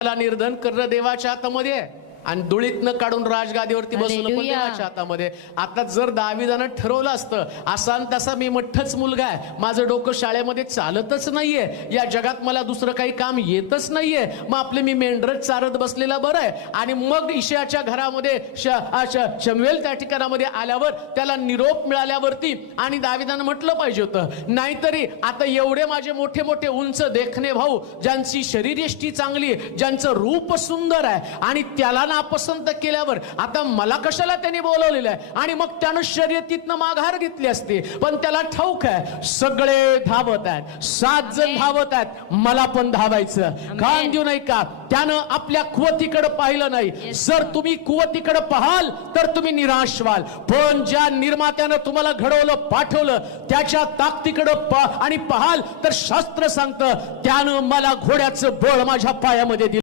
निर्धन करणं देवाच्या हातामध्ये आहे. आणि दुळीतनं काढून राजगादीवरती पण Hallelujah. देवाच्या हातामध्ये आता जर दाविदानं ठरवलं असतं असा तसा मी मठ्ठच मुलगा आहे. माझं डोकं शाळेमध्ये चालतच नाहीये. या जगात मला दुसरं काही काम येतच नाहीये. मग आपले मी मेंढरच चारत बसलेला बरं आहे. आणि मग ईशाच्या घरामध्ये शमवेल त्या ठिकाणामध्ये आल्यावर त्याला निरोप मिळाल्यावरती आणि दाविदानं म्हटलं पाहिजे होतं नाहीतरी आता एवढे माझे मोठे मोठे उंच देखणे भाऊ ज्यांची शरीरयष्टी चांगली ज्यांचं रूप सुंदर आहे आणि त्याला नापसंत केल्यावर आता मला कशाला त्यांनी बोलवलेलं आहे? आणि मग त्यानं शर्यतीतनं माघार घेतली असते. पण त्याला ठाऊक आहे सगळे धावत आहेत सात जण धावत आहेत मला पण धावायचं. घाण देऊ नाही का? त्यानं आपल्या कुवतीकडे पाहिलं नाही. जर तुम्ही कुवतीकडे पाहाल तर तुम्ही निराश व्हाल. पण ज्या निर्मात्यानं तुम्हाला घडवलं पाठवलं त्याच्या ताकदीकडे आणि पाहाल तर शास्त्र सांगतं त्यानं मला घोड्याचं बळ माझ्या पायामध्ये दिलं.